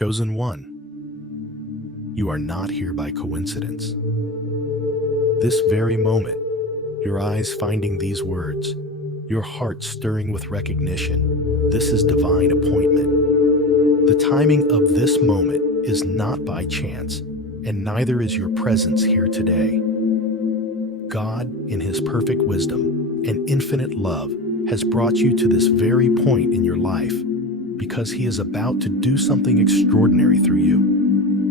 Chosen one, you are not here by coincidence. This very moment, your eyes finding these words, your heart stirring with recognition, this is divine appointment. The timing of this moment is not by chance, and neither is your presence here today. God, in His perfect wisdom and infinite love, has brought you to this very point in your life because He is about to do something extraordinary through you.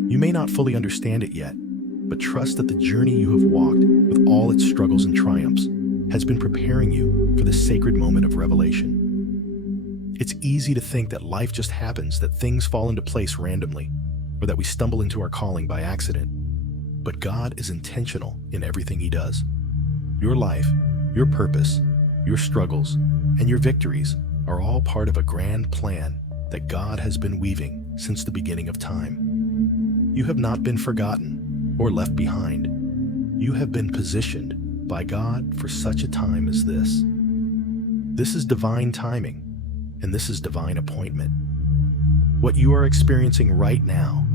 You may not fully understand it yet, but trust that the journey you have walked, with all its struggles and triumphs, has been preparing you for this sacred moment of revelation. It's easy to think that life just happens, that things fall into place randomly, or that we stumble into our calling by accident. But God is intentional in everything He does. Your life, your purpose, your struggles, and your victories are all part of a grand plan that God has been weaving since the beginning of time. You have not been forgotten or left behind. You have been positioned by God for such a time as this. This is divine timing, and this is divine appointment. What you are experiencing right now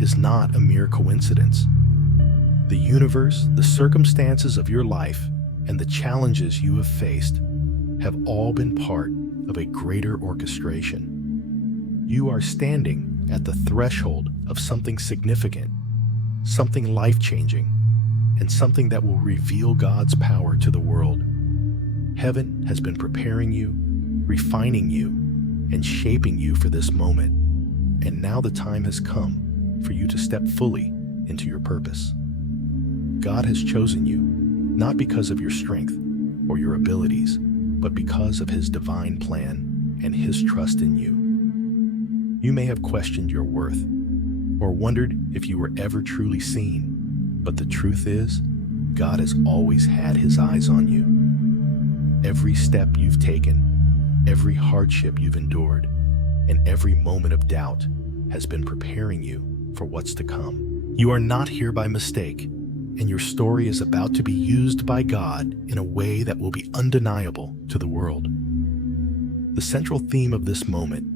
is not a mere coincidence. The universe, the circumstances of your life, and the challenges you have faced have all been part of a greater orchestration. You are standing at the threshold of something significant, something life-changing, and something that will reveal God's power to the world. Heaven has been preparing you, refining you, and shaping you for this moment, and now the time has come for you to step fully into your purpose. God has chosen you, not because of your strength or your abilities, but because of His divine plan and His trust in you. You may have questioned your worth or wondered if you were ever truly seen, but the truth is, God has always had His eyes on you. Every step you've taken, every hardship you've endured, and every moment of doubt has been preparing you for what's to come. You are not here by mistake, and your story is about to be used by God in a way that will be undeniable to the world. The central theme of this moment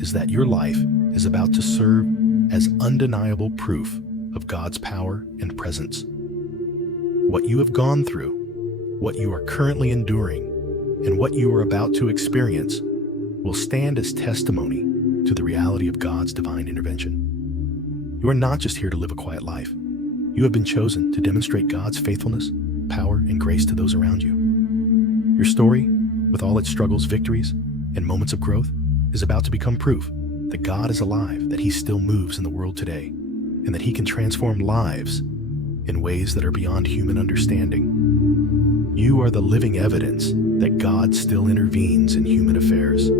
is that your life is about to serve as undeniable proof of God's power and presence. What you have gone through, what you are currently enduring, and what you are about to experience will stand as testimony to the reality of God's divine intervention. You are not just here to live a quiet life. You have been chosen to demonstrate God's faithfulness, power, and grace to those around you. Your story, with all its struggles, victories, and moments of growth, is about to become proof that God is alive, that He still moves in the world today, and that He can transform lives in ways that are beyond human understanding. You are the living evidence that God still intervenes in human affairs.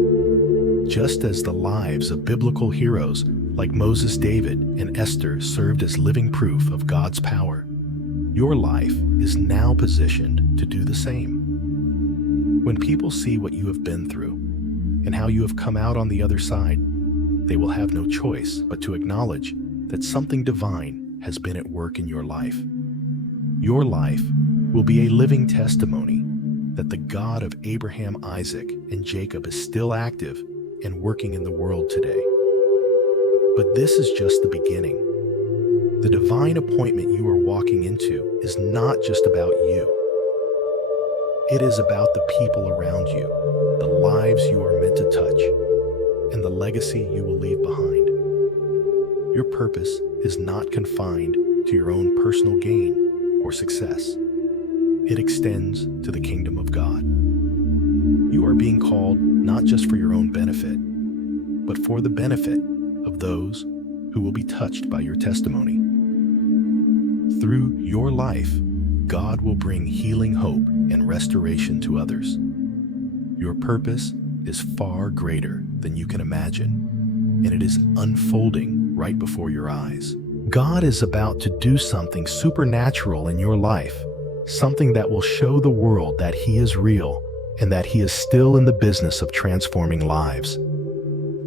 Just as the lives of biblical heroes like Moses, David, and Esther served as living proof of God's power, your life is now positioned to do the same. When people see what you have been through and how you have come out on the other side, they will have no choice but to acknowledge that something divine has been at work in your life. Your life will be a living testimony that the God of Abraham, Isaac, and Jacob is still active and working in the world today. But this is just the beginning. The divine appointment you are walking into is not just about you. It is about the people around you, the lives you are meant to touch, and the legacy you will leave behind. Your purpose is not confined to your own personal gain or success. It extends to the kingdom of God. You are being called not just for your own benefit, but for the benefit of those who will be touched by your testimony. Through your life, God will bring healing hope and restoration to others. Your purpose is far greater than you can imagine, and it is unfolding right before your eyes. God is about to do something supernatural in your life, something that will show the world that He is real and that He is still in the business of transforming lives.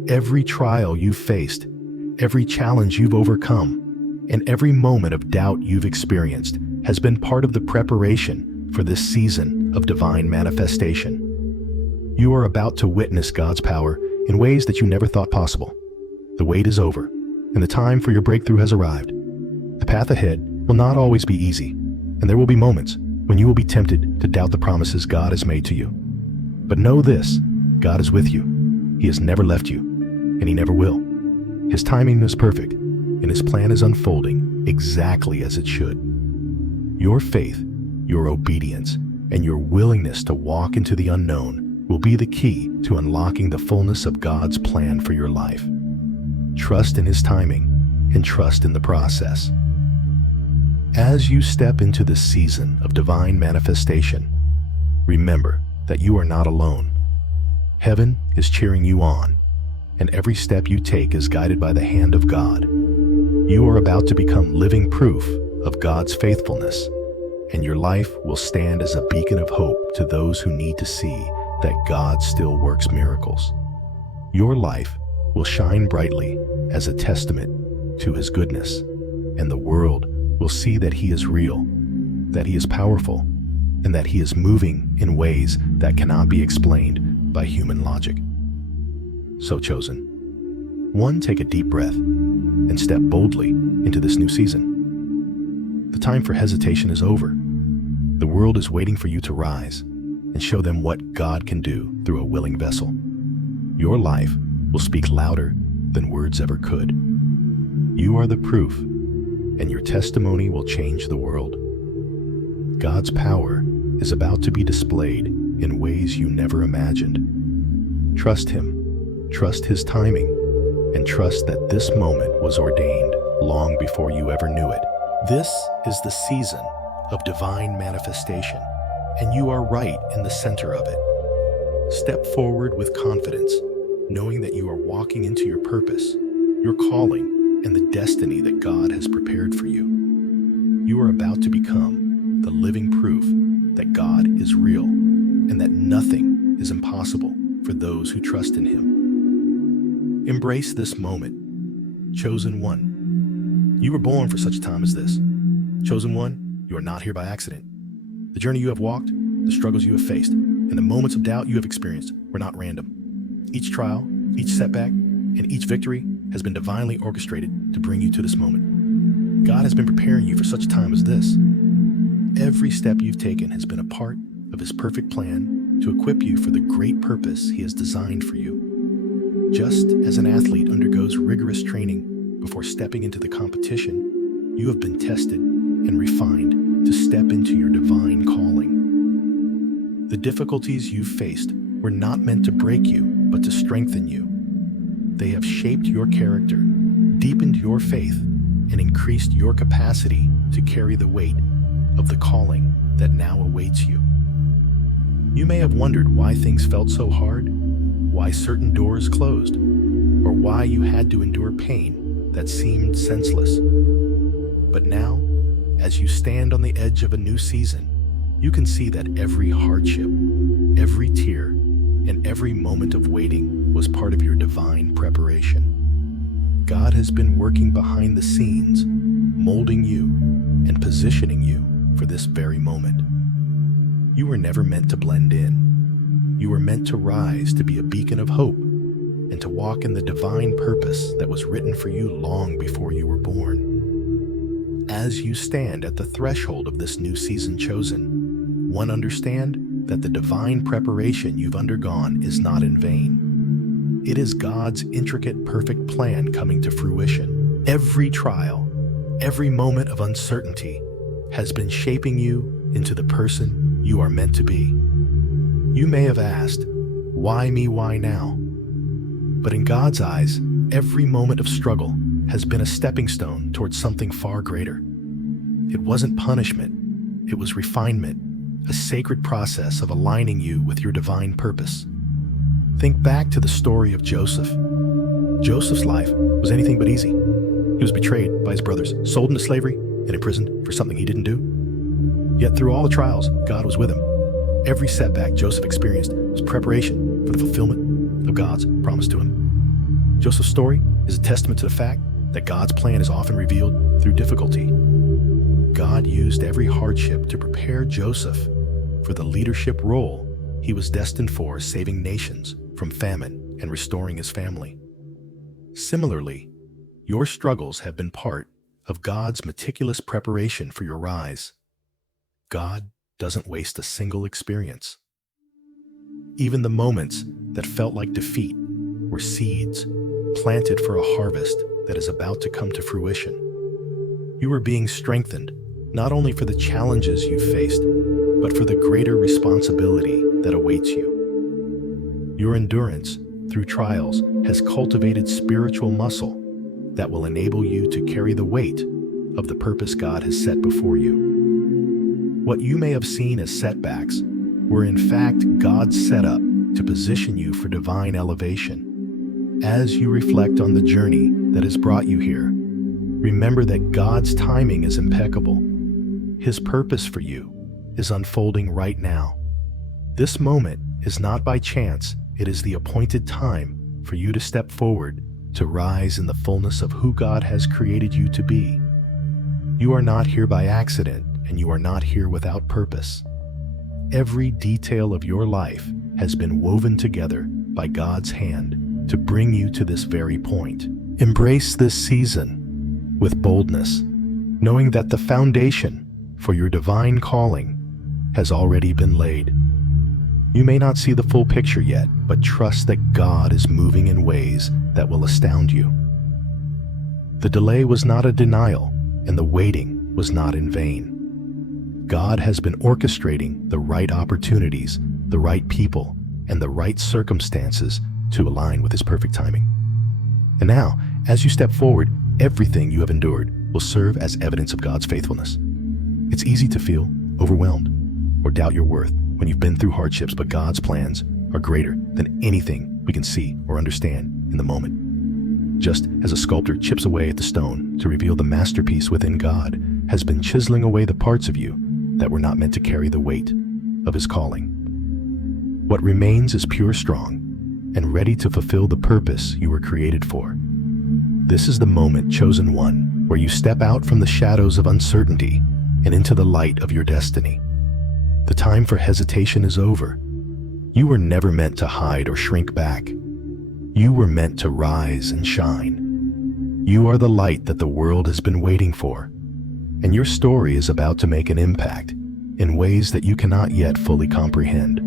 Every trial you've faced, every challenge you've overcome, and every moment of doubt you've experienced has been part of the preparation for this season of divine manifestation. You are about to witness God's power in ways that you never thought possible. The wait is over, and the time for your breakthrough has arrived. The path ahead will not always be easy, and there will be moments when you will be tempted to doubt the promises God has made to you. But know this, God is with you. He has never left you, and He never will. His timing is perfect, and His plan is unfolding exactly as it should. Your faith, your obedience, and your willingness to walk into the unknown will be the key to unlocking the fullness of God's plan for your life. Trust in His timing and trust in the process. As you step into this season of divine manifestation, remember that you are not alone. Heaven is cheering you on, and every step you take is guided by the hand of God. You are about to become living proof of God's faithfulness, and your life will stand as a beacon of hope to those who need to see that God still works miracles. Your life will shine brightly as a testament to His goodness, and the world will see that He is real, that He is powerful, and that He is moving in ways that cannot be explained by human logic. So, chosen one, take a deep breath and step boldly into this new season. The time for hesitation is over. The world is waiting for you to rise and show them what God can do through a willing vessel. Your life will speak louder than words ever could. You are the proof, and your testimony will change the world. God's power is about to be displayed in ways you never imagined. Trust Him, trust His timing, and trust that this moment was ordained long before you ever knew it. This is the season of divine manifestation, and you are right in the center of it. Step forward with confidence, knowing that you are walking into your purpose, your calling, and the destiny that God has prepared for you. You are about to become the living proof that God is real and that nothing is impossible for those who trust in Him. Embrace this moment. Chosen one. You were born for such a time as this. Chosen one, you are not here by accident. The journey you have walked, the struggles you have faced, and the moments of doubt you have experienced were not random. Each trial, each setback, and each victory has been divinely orchestrated to bring you to this moment. God has been preparing you for such a time as this. Every step you've taken has been a part of His perfect plan to equip you for the great purpose He has designed for you. Just as an athlete undergoes rigorous training before stepping into the competition, you have been tested and refined to step into your divine calling. The difficulties you've faced were not meant to break you, but to strengthen you. They have shaped your character, deepened your faith, and increased your capacity to carry the weight of the calling that now awaits you. You may have wondered why things felt so hard, why certain doors closed, or why you had to endure pain that seemed senseless. But now, as you stand on the edge of a new season, you can see that every hardship, every tear, and every moment of waiting was part of your divine preparation. God has been working behind the scenes, molding you and positioning you for this very moment. You were never meant to blend in. You were meant to rise to be a beacon of hope and to walk in the divine purpose that was written for you long before you were born. As you stand at the threshold of this new season, chosen one, understand that the divine preparation you've undergone is not in vain. It is God's intricate, perfect plan coming to fruition. Every trial, every moment of uncertainty has been shaping you into the person you are meant to be. You may have asked, why me, why now? But in God's eyes, every moment of struggle has been a stepping stone towards something far greater. It wasn't punishment, it was refinement, a sacred process of aligning you with your divine purpose. Think back to the story of Joseph. Joseph's life was anything but easy. He was betrayed by his brothers, sold into slavery, and imprisoned for something he didn't do. Yet through all the trials, God was with him. Every setback Joseph experienced was preparation for the fulfillment of God's promise to him. Joseph's story is a testament to the fact that God's plan is often revealed through difficulty. God used every hardship to prepare Joseph for the leadership role he was destined for, saving nations from famine and restoring his family. Similarly, Your struggles have been part of God's meticulous preparation for your rise. God doesn't waste a single experience. Even the moments that felt like defeat were seeds planted for a harvest that is about to come to fruition. You are being strengthened not only for the challenges you faced, but for the greater responsibility that awaits you. Your endurance through trials has cultivated spiritual muscle that will enable you to carry the weight of the purpose God has set before you. What you may have seen as setbacks were in fact God's setup to position you for divine elevation. As you reflect on the journey that has brought you here, remember that God's timing is impeccable. His purpose for you is unfolding right now. This moment is not by chance, it is the appointed time for you to step forward, to rise in the fullness of who God has created you to be. You are not here by accident, and you are not here without purpose. Every detail of your life has been woven together by God's hand to bring you to this very point. Embrace this season with boldness, knowing that the foundation for your divine calling has already been laid. You may not see the full picture yet, but trust that God is moving in ways that will astound you. The delay was not a denial, and the waiting was not in vain. God has been orchestrating the right opportunities, the right people, and the right circumstances to align with His perfect timing. And now, as you step forward, everything you have endured will serve as evidence of God's faithfulness. It's easy to feel overwhelmed or doubt your worth when you've been through hardships, but God's plans are greater than anything we can see or understand in the moment. Just as a sculptor chips away at the stone to reveal the masterpiece within, God has been chiseling away the parts of you that were not meant to carry the weight of His calling. What remains is pure, strong, and ready to fulfill the purpose you were created for. This is the moment, chosen one, where you step out from the shadows of uncertainty and into the light of your destiny. The time for hesitation is over. You were never meant to hide or shrink back. You were meant to rise and shine. You are the light that the world has been waiting for, and your story is about to make an impact in ways that you cannot yet fully comprehend.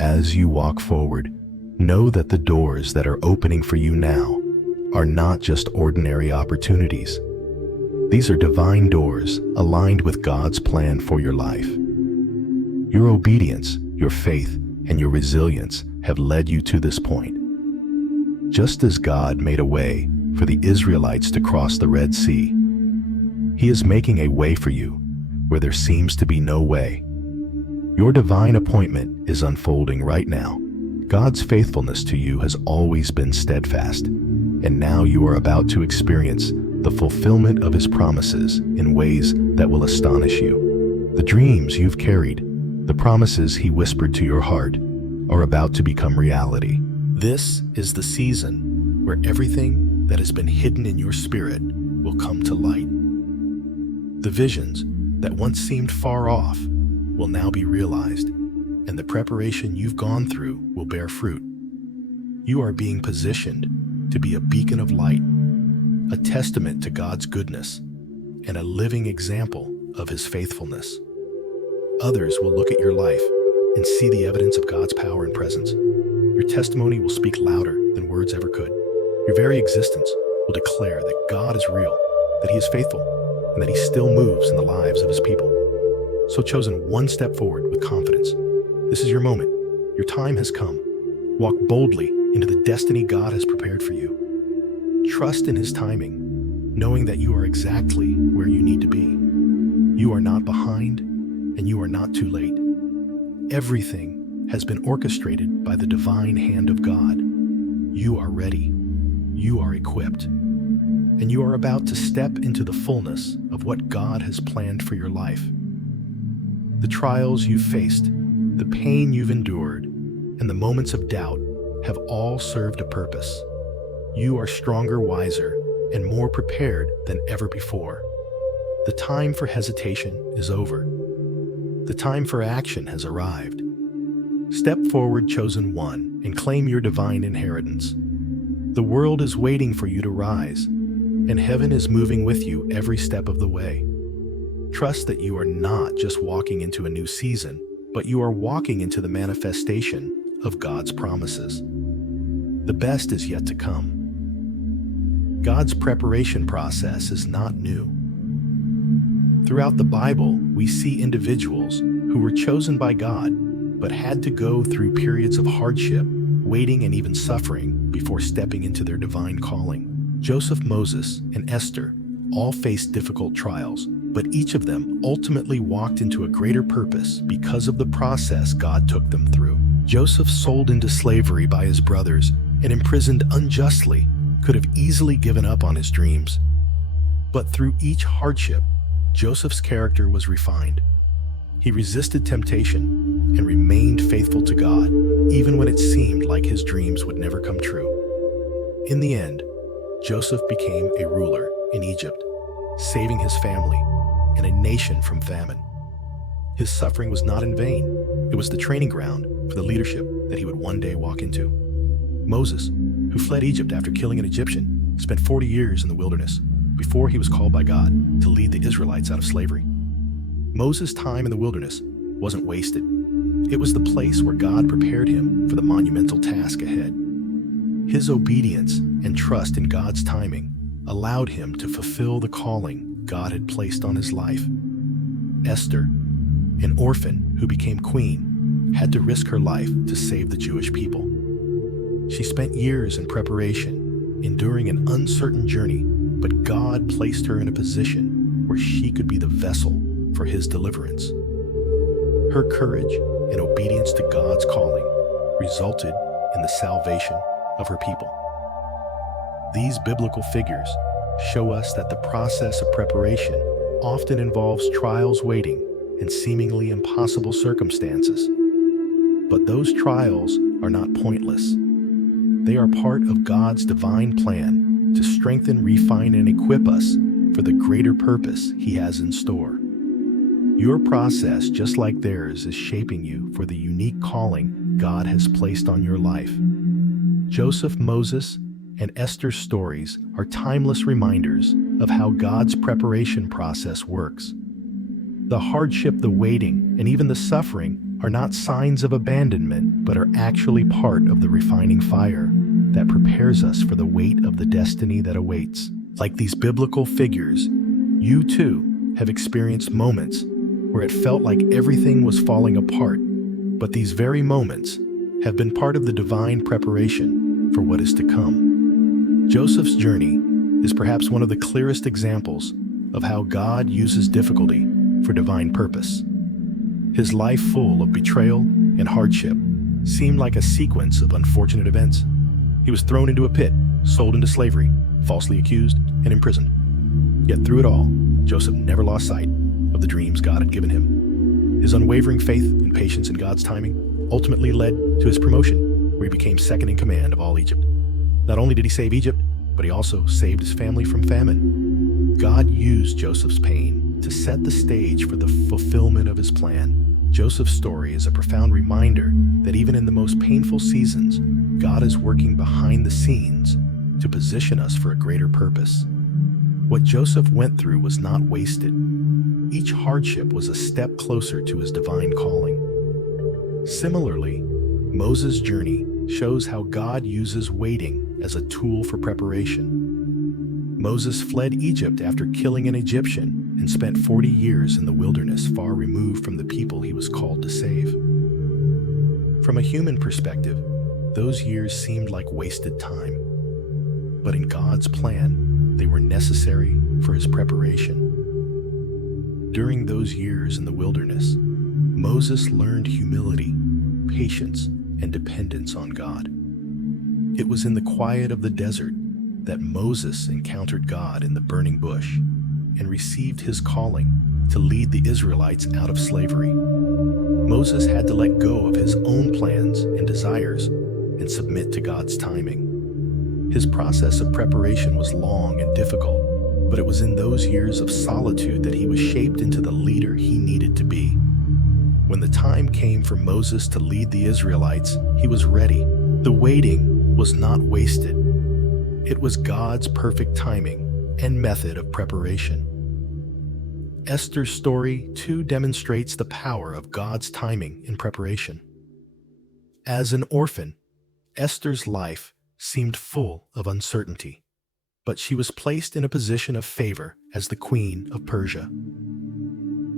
As you walk forward, know that the doors that are opening for you now are not just ordinary opportunities. These are divine doors aligned with God's plan for your life. Your obedience, your faith, and your resilience have led you to this point. Just as God made a way for the Israelites to cross the Red Sea, He is making a way for you where there seems to be no way. Your divine appointment is unfolding right now. God's faithfulness to you has always been steadfast, and now you are about to experience the fulfillment of His promises in ways that will astonish you. The dreams you've carried, the promises He whispered to your heart, are about to become reality. This is the season where everything that has been hidden in your spirit will come to light. The visions that once seemed far off will now be realized, and the preparation you've gone through will bear fruit. You are being positioned to be a beacon of light, a testament to God's goodness, and a living example of His faithfulness. Others will look at your life and see the evidence of God's power and presence. Your testimony will speak louder than words ever could. Your very existence will declare that God is real, that He is faithful, and that He still moves in the lives of His people. So, chosen, one step forward with confidence. This is your moment. Your time has come. Walk boldly into the destiny God has prepared for you. Trust in His timing, knowing that you are exactly where you need to be. You are not behind, and you are not too late. Everything has been orchestrated by the divine hand of God. You are ready. You are equipped. And you are about to step into the fullness of what God has planned for your life. The trials you've faced, the pain you've endured, and the moments of doubt have all served a purpose. You are stronger, wiser, and more prepared than ever before. The time for hesitation is over. The time for action has arrived. Step forward, chosen one, and claim your divine inheritance. The world is waiting for you to rise, and heaven is moving with you every step of the way. Trust that you are not just walking into a new season, but you are walking into the manifestation of God's promises. The best is yet to come. God's preparation process is not new. Throughout the Bible, we see individuals who were chosen by God, but had to go through periods of hardship, waiting, and even suffering before stepping into their divine calling. Joseph, Moses, and Esther all faced difficult trials, but each of them ultimately walked into a greater purpose because of the process God took them through. Joseph, sold into slavery by his brothers and imprisoned unjustly, could have easily given up on his dreams. But through each hardship, Joseph's character was refined. He resisted temptation and remained faithful to God, even when it seemed like his dreams would never come true. In the end, Joseph became a ruler in Egypt, saving his family and a nation from famine. His suffering was not in vain. It was the training ground for the leadership that he would one day walk into. Moses, who fled Egypt after killing an Egyptian, spent 40 years in the wilderness before he was called by God to lead the Israelites out of slavery. Moses' time in the wilderness wasn't wasted. It was the place where God prepared him for the monumental task ahead. His obedience and trust in God's timing allowed him to fulfill the calling God had placed on his life. Esther, an orphan who became queen, had to risk her life to save the Jewish people. She spent years in preparation, enduring an uncertain journey, but God placed her in a position where she could be the vessel for his deliverance. Her courage and obedience to God's calling resulted in the salvation of her people. These biblical figures show us that the process of preparation often involves trials waiting and seemingly impossible circumstances. But those trials are not pointless. They are part of God's divine plan to strengthen, refine, and equip us for the greater purpose He has in store. Your process, just like theirs, is shaping you for the unique calling God has placed on your life. Joseph, Moses, and Esther's stories are timeless reminders of how God's preparation process works. The hardship, the waiting, and even the suffering are not signs of abandonment, but are actually part of the refining fire that prepares us for the weight of the destiny that awaits. Like these biblical figures, you too have experienced moments where it felt like everything was falling apart, but these very moments have been part of the divine preparation for what is to come. Joseph's journey is perhaps one of the clearest examples of how God uses difficulty for divine purpose. His life, full of betrayal and hardship, seemed like a sequence of unfortunate events. He was thrown into a pit, sold into slavery, falsely accused, and imprisoned. Yet through it all, Joseph never lost sight of the dreams God had given him. His unwavering faith and patience in God's timing ultimately led to his promotion, where he became second in command of all Egypt. Not only did he save Egypt, but he also saved his family from famine. God used Joseph's pain to set the stage for the fulfillment of his plan. Joseph's story is a profound reminder that even in the most painful seasons, God is working behind the scenes to position us for a greater purpose. What Joseph went through was not wasted. Each hardship was a step closer to his divine calling. Similarly, Moses' journey shows how God uses waiting as a tool for preparation. Moses fled Egypt after killing an Egyptian and spent 40 years in the wilderness, far removed from the people he was called to save. From a human perspective, those years seemed like wasted time. But in God's plan, they were necessary for his preparation. During those years in the wilderness, Moses learned humility, patience, and dependence on God. It was in the quiet of the desert that Moses encountered God in the burning bush and received his calling to lead the Israelites out of slavery. Moses had to let go of his own plans and desires and submit to God's timing. His process of preparation was long and difficult, but it was in those years of solitude that he was shaped into the leader he needed to be. When the time came for Moses to lead the Israelites, he was ready. The waiting was not wasted. It was God's perfect timing and method of preparation. Esther's story, too, demonstrates the power of God's timing in preparation. As an orphan, Esther's life seemed full of uncertainty, but she was placed in a position of favor as the queen of Persia.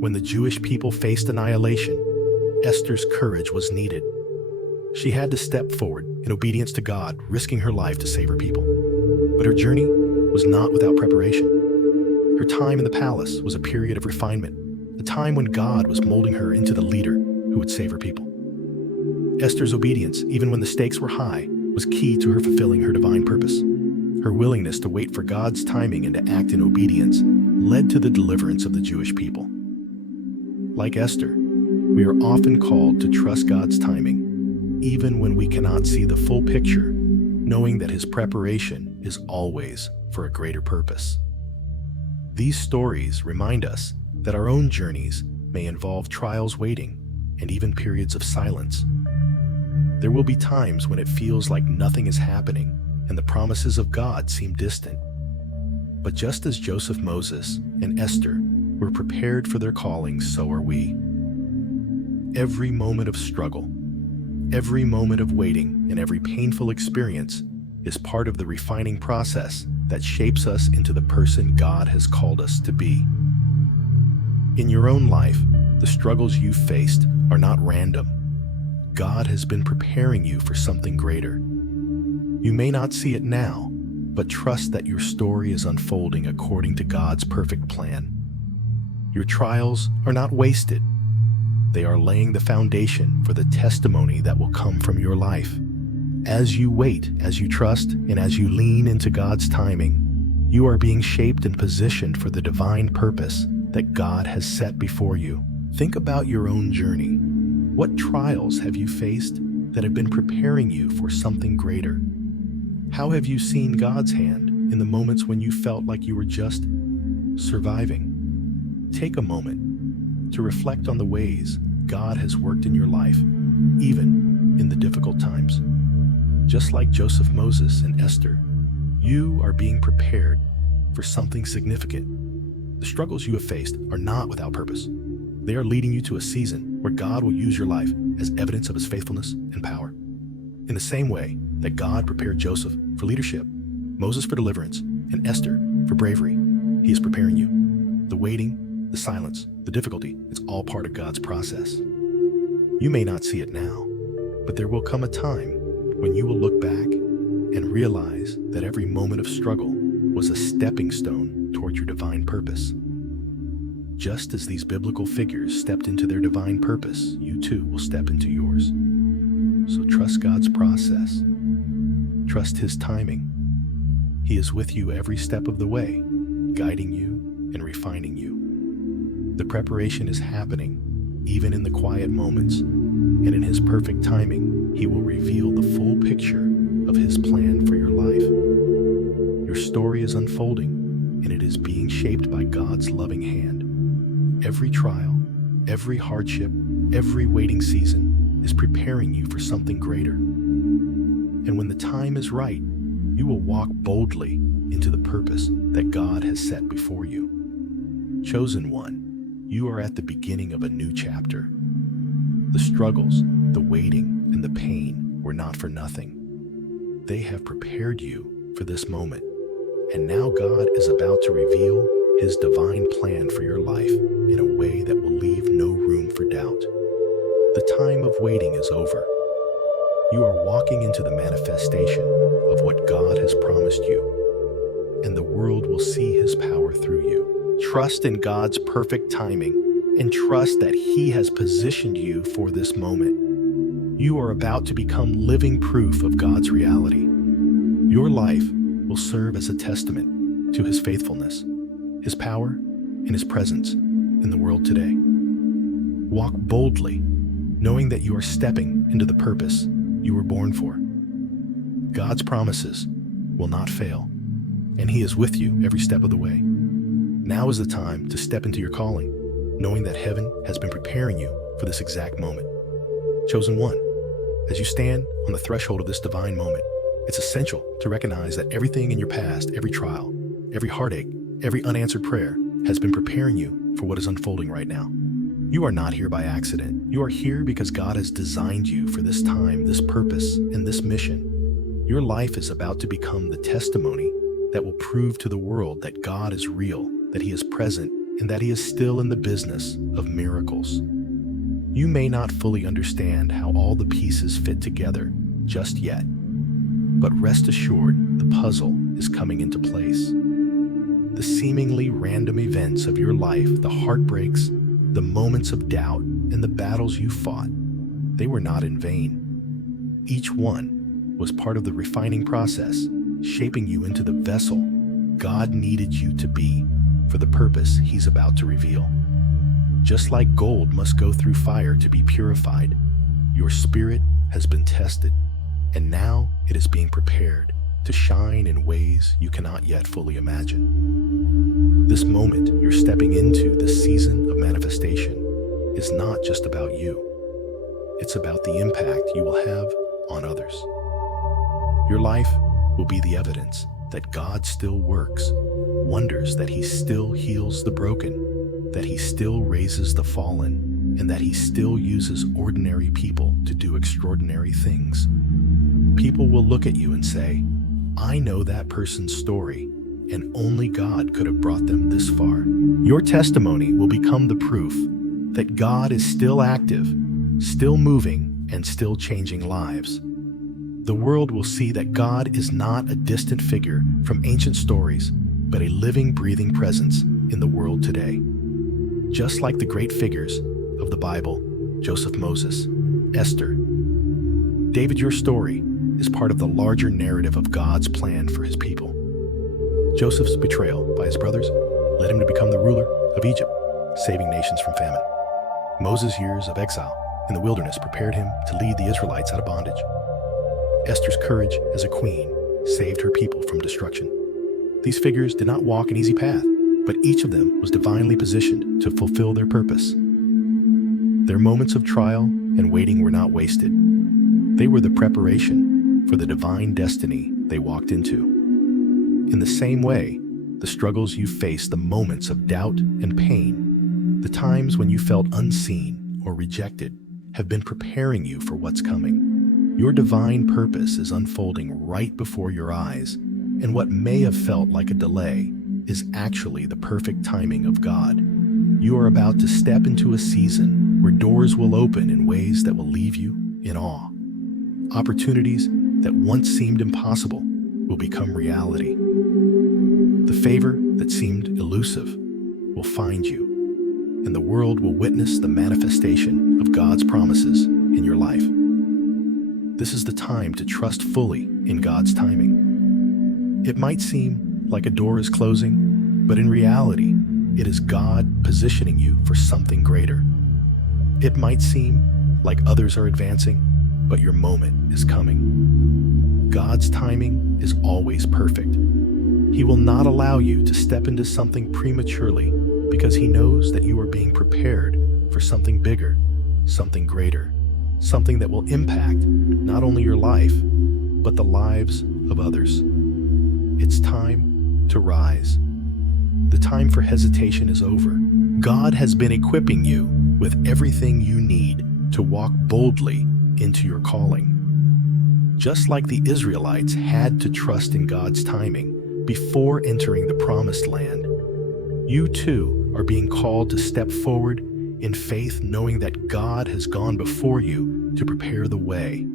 When the Jewish people faced annihilation, Esther's courage was needed. She had to step forward in obedience to God, risking her life to save her people. But her journey was not without preparation. Her time in the palace was a period of refinement, a time when God was molding her into the leader who would save her people. Esther's obedience, even when the stakes were high, was key to her fulfilling her divine purpose. Her willingness to wait for God's timing and to act in obedience led to the deliverance of the Jewish people. Like Esther, we are often called to trust God's timing, even when we cannot see the full picture, knowing that His preparation is always for a greater purpose. These stories remind us that our own journeys may involve trials waiting and even periods of silence. There will be times when it feels like nothing is happening and the promises of God seem distant. But just as Joseph, Moses, and Esther were prepared for their calling, so are we. Every moment of struggle, every moment of waiting, and every painful experience is part of the refining process that shapes us into the person God has called us to be. In your own life, the struggles you've faced are not random. God has been preparing you for something greater. You may not see it now, but trust that your story is unfolding according to God's perfect plan. Your trials are not wasted. They are laying the foundation for the testimony that will come from your life. As you wait, as you trust, and as you lean into God's timing, you are being shaped and positioned for the divine purpose that God has set before you. Think about your own journey. What trials have you faced that have been preparing you for something greater? How have you seen God's hand in the moments when you felt like you were just surviving? Take a moment to reflect on the ways God has worked in your life, even in the difficult times. Just like Joseph, Moses, and Esther, you are being prepared for something significant. The struggles you have faced are not without purpose. They are leading you to a season where God will use your life as evidence of His faithfulness and power. In the same way that God prepared Joseph for leadership, Moses for deliverance, and Esther for bravery, He is preparing you. The waiting, the silence, the difficulty, it's all part of God's process. You may not see it now, but there will come a time when you will look back and realize that every moment of struggle was a stepping stone toward your divine purpose. Just as these biblical figures stepped into their divine purpose, you too will step into yours. So trust God's process. Trust His timing. He is with you every step of the way, guiding you and refining you. The preparation is happening, even in the quiet moments, and in His perfect timing, He will reveal the full picture of His plan for your life. Your story is unfolding, and it is being shaped by God's loving hand. Every trial, every hardship, every waiting season is preparing you for something greater. And when the time is right, you will walk boldly into the purpose that God has set before you. Chosen one, you are at the beginning of a new chapter. The struggles, the waiting, and the pain were not for nothing. They have prepared you for this moment. And now God is about to reveal His divine plan for your life in a way that will leave no room for doubt. The time of waiting is over. You are walking into the manifestation of what God has promised you, and the world will see His power through you. Trust in God's perfect timing and trust that He has positioned you for this moment. You are about to become living proof of God's reality. Your life will serve as a testament to His faithfulness, His power, and His presence in the world today. Walk boldly, knowing that you are stepping into the purpose you were born for. God's promises will not fail, and He is with you every step of the way. Now is the time to step into your calling, knowing that heaven has been preparing you for this exact moment. Chosen one, as you stand on the threshold of this divine moment, It's essential to recognize that everything in your past, every trial, every heartache, every unanswered prayer has been preparing you for what is unfolding right now. You are not here by accident. You are here because God has designed you for this time, this purpose, and this mission. Your life is about to become the testimony that will prove to the world that God is real, that He is present, and that He is still in the business of miracles. You may not fully understand how all the pieces fit together just yet, but rest assured the puzzle is coming into place. The seemingly random events of your life, the heartbreaks, the moments of doubt, and the battles you fought, they were not in vain. Each one was part of the refining process, shaping you into the vessel God needed you to be for the purpose He's about to reveal. Just like gold must go through fire to be purified, your spirit has been tested, and now it is being prepared to shine in ways you cannot yet fully imagine. This moment you're stepping into, this season of manifestation, is not just about you. It's about the impact you will have on others. Your life will be the evidence that God still works, wonders that He still heals the broken, that He still raises the fallen, and that He still uses ordinary people to do extraordinary things. People will look at you and say, I know that person's story, and only God could have brought them this far. Your testimony will become the proof that God is still active, still moving, and still changing lives. The world will see that God is not a distant figure from ancient stories, but a living, breathing presence in the world today. Just like the great figures of the Bible, Joseph, Moses, Esther, David, your story is part of the larger narrative of God's plan for His people. Joseph's betrayal by his brothers led him to become the ruler of Egypt, saving nations from famine. Moses' years of exile in the wilderness prepared him to lead the Israelites out of bondage. Esther's courage as a queen saved her people from destruction. These figures did not walk an easy path, but each of them was divinely positioned to fulfill their purpose. Their moments of trial and waiting were not wasted. They were the preparation for the divine destiny they walked into. In the same way, the struggles you face, the moments of doubt and pain, the times when you felt unseen or rejected, have been preparing you for what's coming. Your divine purpose is unfolding right before your eyes, and what may have felt like a delay is actually the perfect timing of God. You are about to step into a season where doors will open in ways that will leave you in awe. Opportunities that once seemed impossible will become reality. The favor that seemed elusive will find you, and the world will witness the manifestation of God's promises in your life. This is the time to trust fully in God's timing. It might seem like a door is closing, but in reality, it is God positioning you for something greater. It might seem like others are advancing, but your moment is coming. God's timing is always perfect. He will not allow you to step into something prematurely because He knows that you are being prepared for something bigger, something greater, something that will impact not only your life, but the lives of others. It's time to rise. The time for hesitation is over. God has been equipping you with everything you need to walk boldly into your calling. Just like the Israelites had to trust in God's timing before entering the promised land, you too are being called to step forward in faith, knowing that God has gone before you to prepare the way.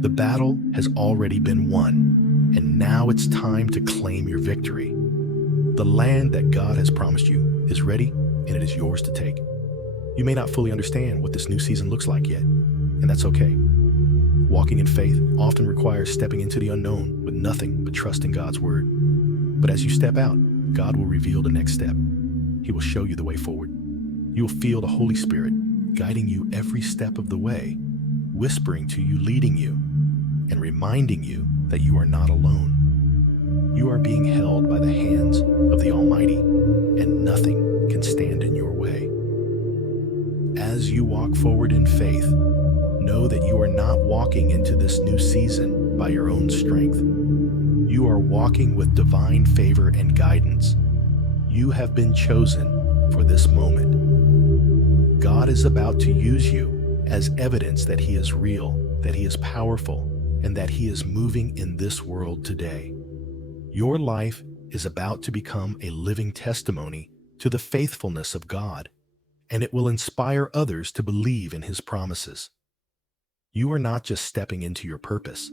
The battle has already been won, and now it's time to claim your victory. The land that God has promised you is ready, and it is yours to take. You may not fully understand what this new season looks like yet, and that's okay. Walking in faith often requires stepping into the unknown with nothing but trust in God's word. But as you step out, God will reveal the next step. He will show you the way forward. You will feel the Holy Spirit guiding you every step of the way, whispering to you, leading you, and reminding you that you are not alone. You are being held by the hands of the Almighty, and nothing can stand in your way. As you walk forward in faith, know that you are not walking into this new season by your own strength. You are walking with divine favor and guidance. You have been chosen for this moment. God is about to use you as evidence that He is real, that He is powerful, and that He is moving in this world today. Your life is about to become a living testimony to the faithfulness of God, and it will inspire others to believe in His promises. You are not just stepping into your purpose.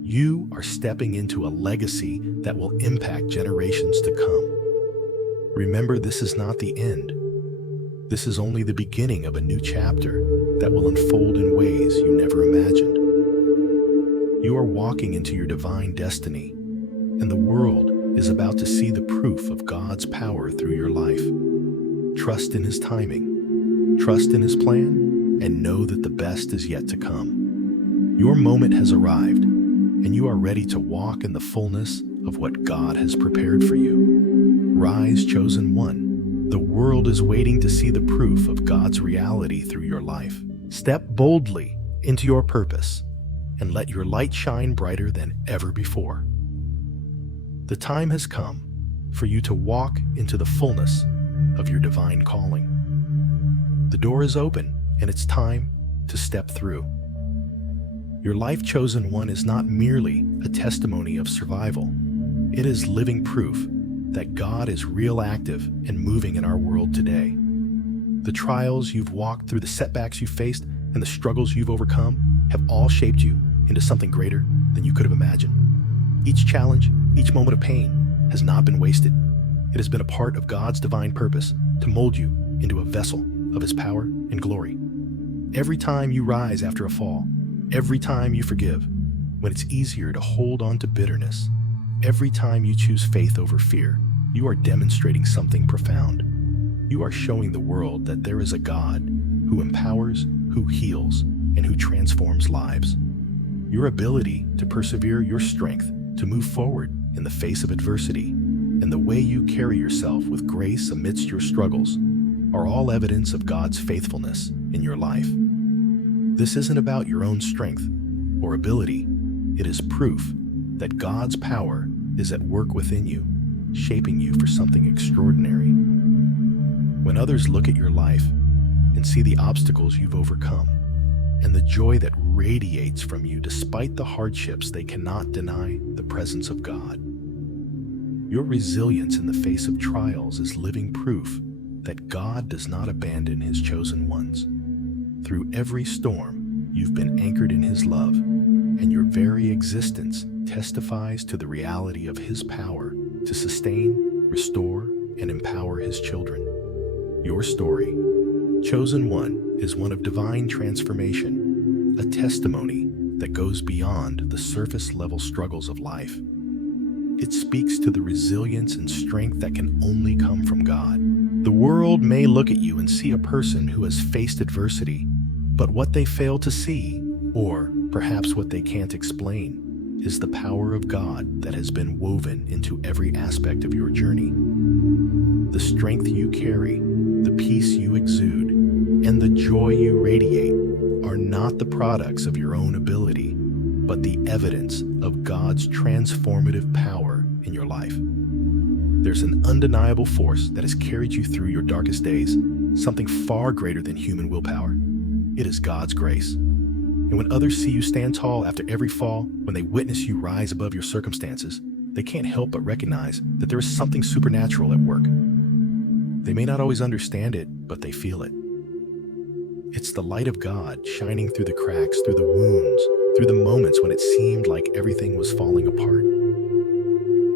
You are stepping into a legacy that will impact generations to come. Remember, this is not the end. This is only the beginning of a new chapter that will unfold in ways you never imagined. You are walking into your divine destiny, and the world is about to see the proof of God's power through your life. Trust in His timing, trust in His plan, and know that the best is yet to come. Your moment has arrived, and you are ready to walk in the fullness of what God has prepared for you. Rise, chosen one. The world is waiting to see the proof of God's reality through your life. Step boldly into your purpose and let your light shine brighter than ever before. The time has come for you to walk into the fullness of your divine calling. The door is open, and it's time to step through. Your life chosen one is not merely a testimony of survival. It is living proof that God is real, active, and moving in our world today. The trials you've walked through, the setbacks you've faced, and the struggles you've overcome have all shaped you into something greater than you could have imagined. Each challenge, each moment of pain has not been wasted. It has been a part of God's divine purpose to mold you into a vessel of His power and glory. Every time you rise after a fall, every time you forgive when it's easier to hold on to bitterness, every time you choose faith over fear, you are demonstrating something profound. You are showing the world that there is a God who empowers, who heals, and who transforms lives. Your ability to persevere, your strength to move forward in the face of adversity, and the way you carry yourself with grace amidst your struggles are all evidence of God's faithfulness in your life. This isn't about your own strength or ability. It is proof that God's power is at work within you, shaping you for something extraordinary. When others look at your life and see the obstacles you've overcome and the joy that radiates from you despite the hardships, they cannot deny the presence of God. Your resilience in the face of trials is living proof that God does not abandon His chosen ones. Through every storm, you've been anchored in His love, and your very existence testifies to the reality of His power to sustain, restore, and empower His children. Your story, Chosen One, is one of divine transformation, a testimony that goes beyond the surface-level struggles of life. It speaks to the resilience and strength that can only come from God. The world may look at you and see a person who has faced adversity, but what they fail to see, or perhaps what they can't explain, is the power of God that has been woven into every aspect of your journey. The strength you carry, the peace you exude, and the joy you radiate are not the products of your own ability, but the evidence of God's transformative power in your life. There's an undeniable force that has carried you through your darkest days, something far greater than human willpower. It is God's grace. And when others see you stand tall after every fall, when they witness you rise above your circumstances, they can't help but recognize that there is something supernatural at work. They may not always understand it, but they feel it. It's the light of God shining through the cracks, through the wounds, through the moments when it seemed like everything was falling apart.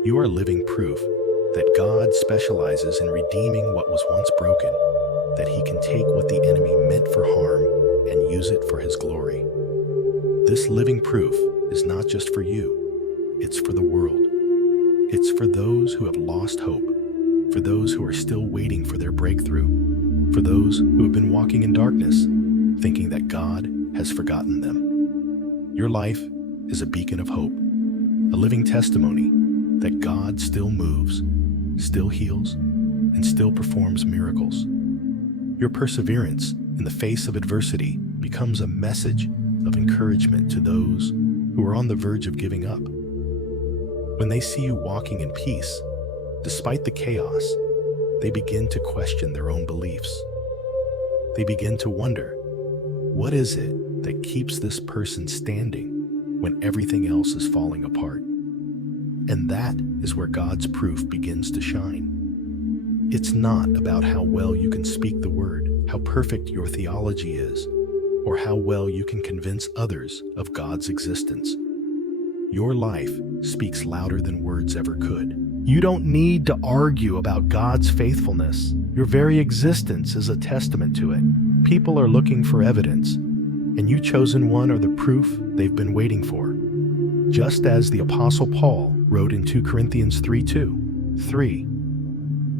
You are living proof that God specializes in redeeming what was once broken, that He can take what the enemy meant for harm and use it for His glory. This living proof is not just for you, it's for the world. It's for those who have lost hope, for those who are still waiting for their breakthrough, for those who have been walking in darkness, thinking that God has forgotten them. Your life is a beacon of hope, a living testimony that God still moves, still heals, and still performs miracles. Your perseverance in the face of adversity becomes a message of encouragement to those who are on the verge of giving up. When they see you walking in peace, despite the chaos, they begin to question their own beliefs. They begin to wonder, what is it that keeps this person standing when everything else is falling apart? And that is where God's proof begins to shine. It's not about how well you can speak the word, how perfect your theology is, or how well you can convince others of God's existence. Your life speaks louder than words ever could. You don't need to argue about God's faithfulness. Your very existence is a testament to it. People are looking for evidence, and you chosen one are the proof they've been waiting for. Just as the Apostle Paul wrote in 2 Corinthians 3:3,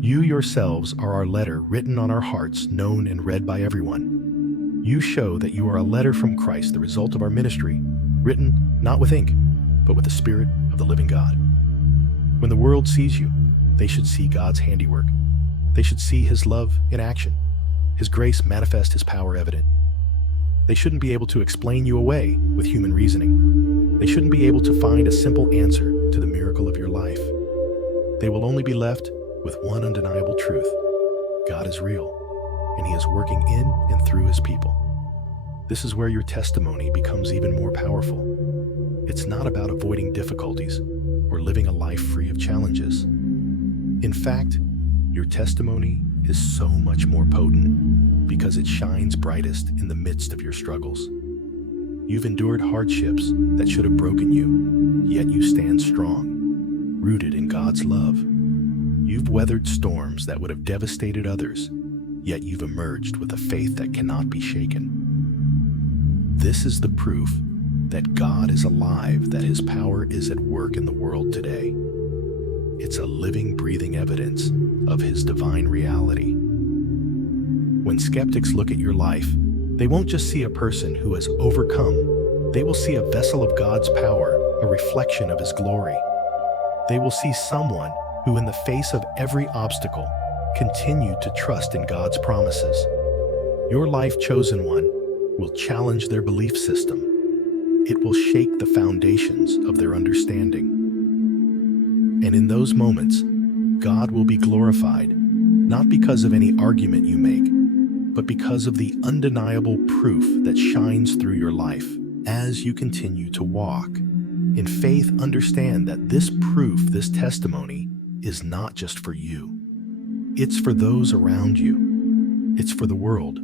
"You yourselves are our letter written on our hearts, known and read by everyone. You show that you are a letter from Christ, the result of our ministry, written not with ink, but with the Spirit of the living God." When the world sees you, they should see God's handiwork. They should see His love in action, His grace manifest, His power evident. They shouldn't be able to explain you away with human reasoning. They shouldn't be able to find a simple answer to the miracle of your life. They will only be left with one undeniable truth: God is real, and He is working in and through His people. This is where your testimony becomes even more powerful. It's not about avoiding difficulties or living a life free of challenges. In fact, your testimony is so much more potent because it shines brightest in the midst of your struggles. You've endured hardships that should have broken you, yet you stand strong, rooted in God's love. You've weathered storms that would have devastated others, yet you've emerged with a faith that cannot be shaken. This is the proof that God is alive, that His power is at work in the world today. It's a living, breathing evidence of His divine reality. When skeptics look at your life, they won't just see a person who has overcome. They will see a vessel of God's power, a reflection of His glory. They will see someone who, in the face of every obstacle, continued to trust in God's promises. Your life, chosen one, will challenge their belief system. It will shake the foundations of their understanding. And in those moments, God will be glorified, not because of any argument you make, but because of the undeniable proof that shines through your life. As you continue to walk in faith, understand that this proof, this testimony, is not just for you. It's for those around you. It's for the world.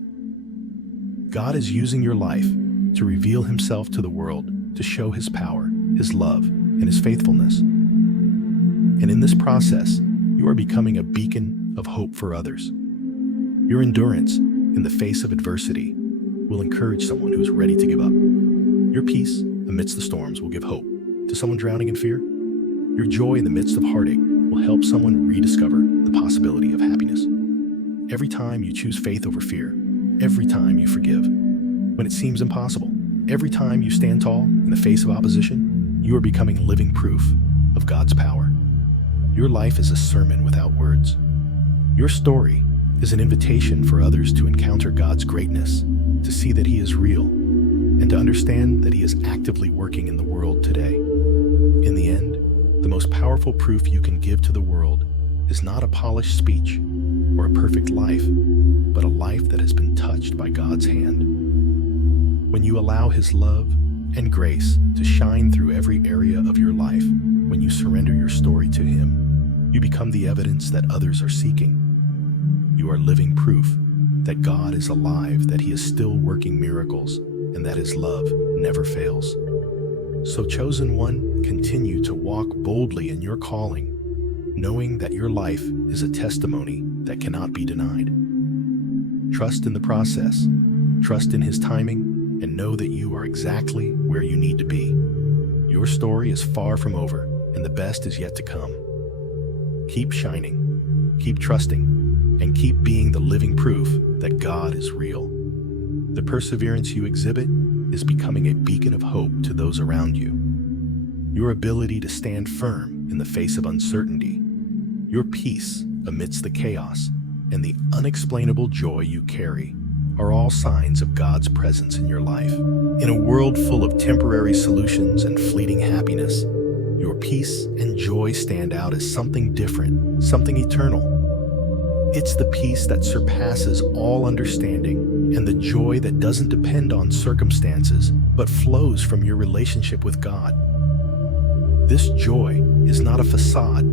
God is using your life to reveal Himself to the world, to show His power, His love, and His faithfulness. And in this process, you are becoming a beacon of hope for others. Your endurance in the face of adversity will encourage someone who is ready to give up. Your peace amidst the storms will give hope to someone drowning in fear. Your joy in the midst of heartache will help someone rediscover the possibility of happiness. Every time you choose faith over fear, every time you forgive when it seems impossible, every time you stand tall in the face of opposition, you are becoming living proof of God's power. Your life is a sermon without words. Your story is an invitation for others to encounter God's greatness, to see that He is real, and to understand that He is actively working in the world today. In the end, the most powerful proof you can give to the world is not a polished speech or a perfect life, but a life that has been touched by God's hand. When you allow His love and grace to shine through every area of your life, when you surrender your story to Him, you become the evidence that others are seeking. You are living proof that God is alive, that He is still working miracles, and that His love never fails. So, chosen one, continue to walk boldly in your calling, knowing that your life is a testimony that cannot be denied. Trust in the process, trust in His timing, and know that you are exactly where you need to be. Your story is far from over, and the best is yet to come. Keep shining, keep trusting, and keep being the living proof that God is real. The perseverance you exhibit is becoming a beacon of hope to those around you. Your ability to stand firm in the face of uncertainty, your peace amidst the chaos, and the unexplainable joy you carry are all signs of God's presence in your life. In a world full of temporary solutions and fleeting happiness, your peace and joy stand out as something different, something eternal. It's the peace that surpasses all understanding and the joy that doesn't depend on circumstances, but flows from your relationship with God. This joy is not a facade.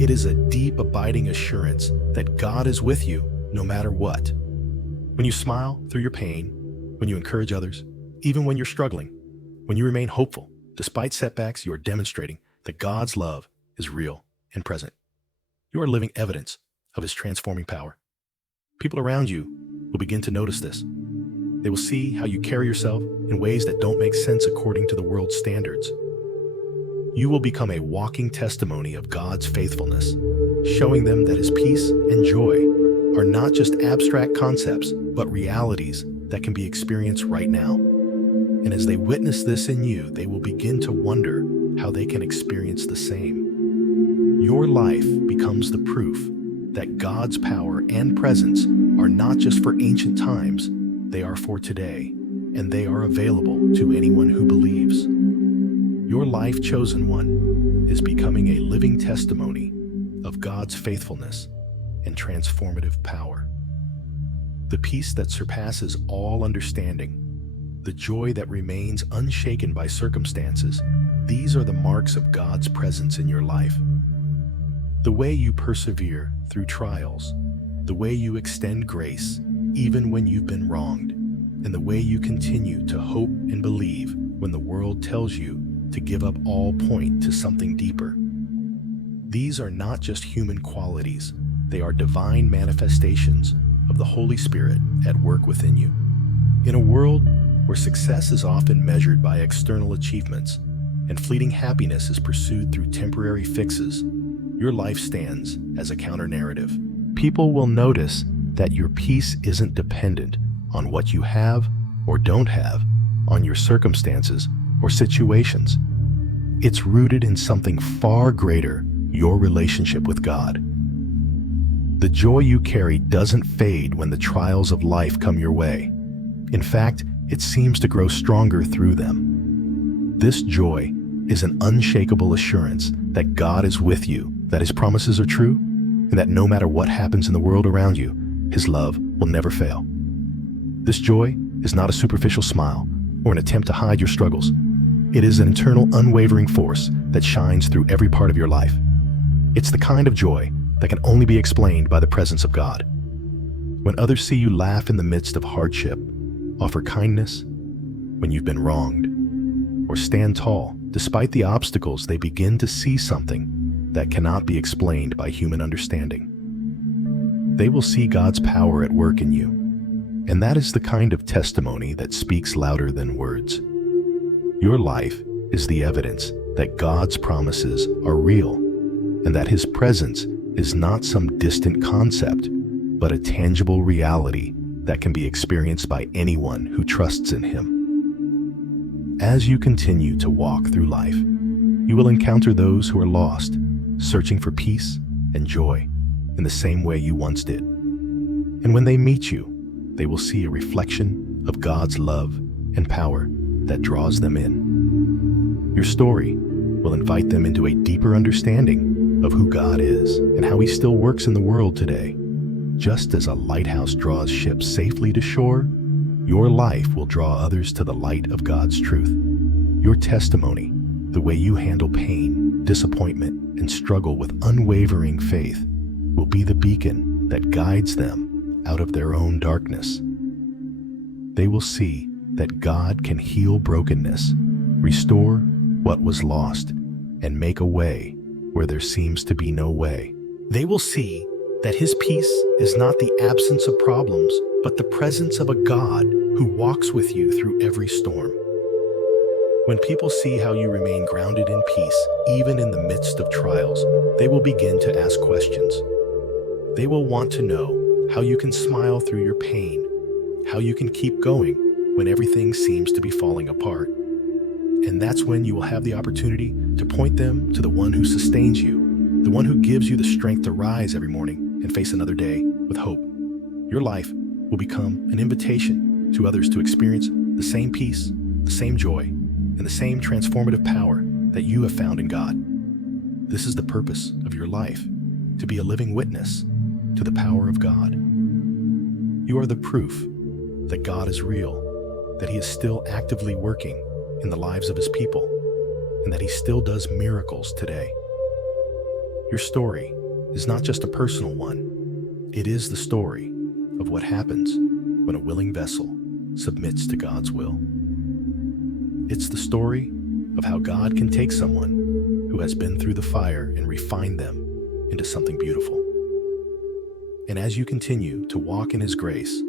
It is a deep, abiding assurance that God is with you no matter what. When you smile through your pain, when you encourage others, even when you're struggling, when you remain hopeful, despite setbacks, you are demonstrating that God's love is real and present. You are living evidence of His transforming power. People around you will begin to notice this. They will see how you carry yourself in ways that don't make sense according to the world's standards. You will become a walking testimony of God's faithfulness, showing them that His peace and joy are not just abstract concepts, but realities that can be experienced right now. And as they witness this in you, they will begin to wonder how they can experience the same. Your life becomes the proof that God's power and presence are not just for ancient times, they are for today, and they are available to anyone who believes. Your life, chosen one, is becoming a living testimony of God's faithfulness and transformative power. The peace that surpasses all understanding, the joy that remains unshaken by circumstances, these are the marks of God's presence in your life. The way you persevere through trials, the way you extend grace even when you've been wronged, and the way you continue to hope and believe when the world tells you to give up all point to something deeper. These are not just human qualities, they are divine manifestations of the Holy Spirit at work within you. In a world where success is often measured by external achievements and fleeting happiness is pursued through temporary fixes, your life stands as a counter-narrative. People will notice that your peace isn't dependent on what you have or don't have, on your circumstances or situations. It's rooted in something far greater, your relationship with God. The joy you carry doesn't fade when the trials of life come your way. In fact, it seems to grow stronger through them. This joy is an unshakable assurance that God is with you, that His promises are true, and that no matter what happens in the world around you, His love will never fail. This joy is not a superficial smile or an attempt to hide your struggles. It is an internal, unwavering force that shines through every part of your life. It's the kind of joy that can only be explained by the presence of God. When others see you laugh in the midst of hardship, offer kindness when you've been wronged, or stand tall despite the obstacles, they begin to see something that cannot be explained by human understanding. They will see God's power at work in you, and that is the kind of testimony that speaks louder than words. Your life is the evidence that God's promises are real, and that His presence is not some distant concept, but a tangible reality that can be experienced by anyone who trusts in Him. As you continue to walk through life, you will encounter those who are lost, searching for peace and joy in the same way you once did. And when they meet you, they will see a reflection of God's love and power that draws them in. Your story will invite them into a deeper understanding of who God is and how He still works in the world today. Just as a lighthouse draws ships safely to shore, your life will draw others to the light of God's truth. Your testimony, the way you handle pain, disappointment, and struggle with unwavering faith, will be the beacon that guides them out of their own darkness. They will see that God can heal brokenness, restore what was lost, and make a way where there seems to be no way. They will see that His peace is not the absence of problems, but the presence of a God who walks with you through every storm. When people see how you remain grounded in peace, even in the midst of trials, they will begin to ask questions. They will want to know how you can smile through your pain, how you can keep going when everything seems to be falling apart. And that's when you will have the opportunity to point them to the one who sustains you, the one who gives you the strength to rise every morning and face another day with hope. Your life will become an invitation to others to experience the same peace, the same joy, and the same transformative power that you have found in God. This is the purpose of your life, to be a living witness to the power of God. You are the proof that God is real, that He is still actively working in the lives of His people, and that He still does miracles today. Your story is not just a personal one. It is the story of what happens when a willing vessel submits to God's will. It's the story of how God can take someone who has been through the fire and refine them into something beautiful. And as you continue to walk in His grace,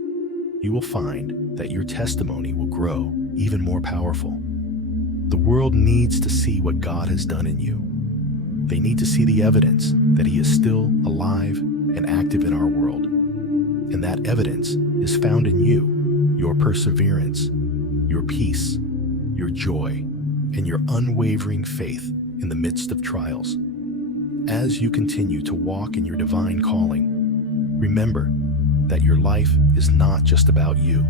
you will find that your testimony will grow even more powerful. The world needs to see what God has done in you. They need to see the evidence that He is still alive and active in our world. And that evidence is found in you, your perseverance, your peace, your joy, and your unwavering faith in the midst of trials. As you continue to walk in your divine calling, remember that your life is not just about you.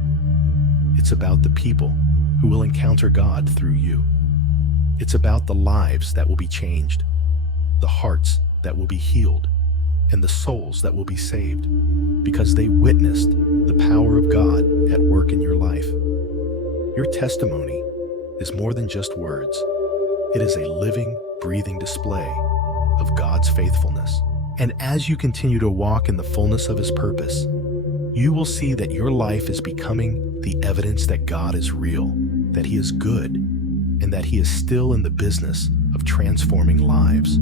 It's about the people who will encounter God through you. It's about the lives that will be changed, the hearts that will be healed, and the souls that will be saved, because they witnessed the power of God at work in your life. Your testimony is more than just words. It is a living, breathing display of God's faithfulness. And as you continue to walk in the fullness of His purpose, you will see that your life is becoming the evidence that God is real, that He is good, and that He is still in the business of transforming lives.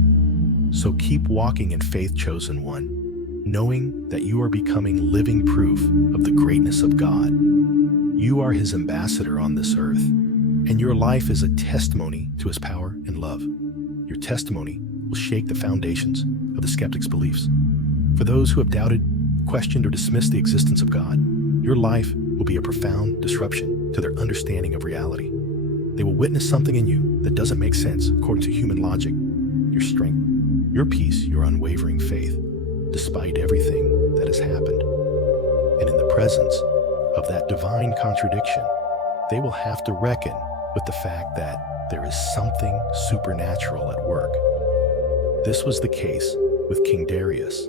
So keep walking in faith, chosen one, knowing that you are becoming living proof of the greatness of God. You are His ambassador on this earth, and your life is a testimony to His power and love. Your testimony will shake the foundations of the skeptic's beliefs. For those who have doubted, questioned, or dismissed the existence of God, your life will be a profound disruption to their understanding of reality. They will witness something in you that doesn't make sense according to human logic. Your strength, your peace, your unwavering faith, despite everything that has happened. And in the presence of that divine contradiction, they will have to reckon with the fact that there is something supernatural at work. This was the case with King Darius